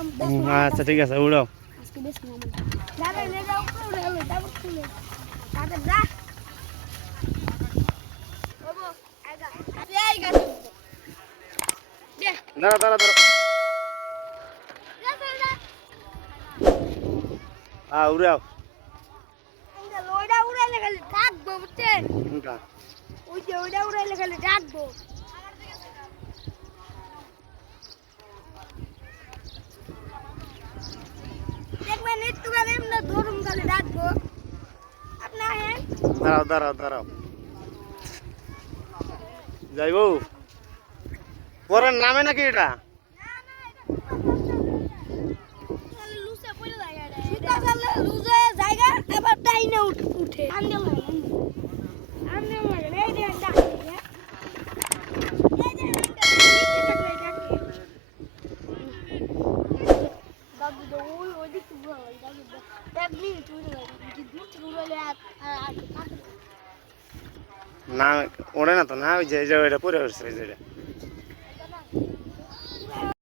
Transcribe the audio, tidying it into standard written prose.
আচ্ছা ঠিক আছে উড়াও। দাঁড়া দাঁড়া দাঁড়া। উড়াও। ওইটা উড়াইলে খালি ডাকবো। দেখবেন একটু গেলে এমনি ধরুন খালি ডাকবো। আপনি আহেন। দাঁড়াও দাঁড়াও দাঁড়াও। যাইবো পরের নামে নাকি এটা? আবার টাইনে উঠে না ওড়ে না তো না, ওই যে এটা পরে উঠছে যেটা।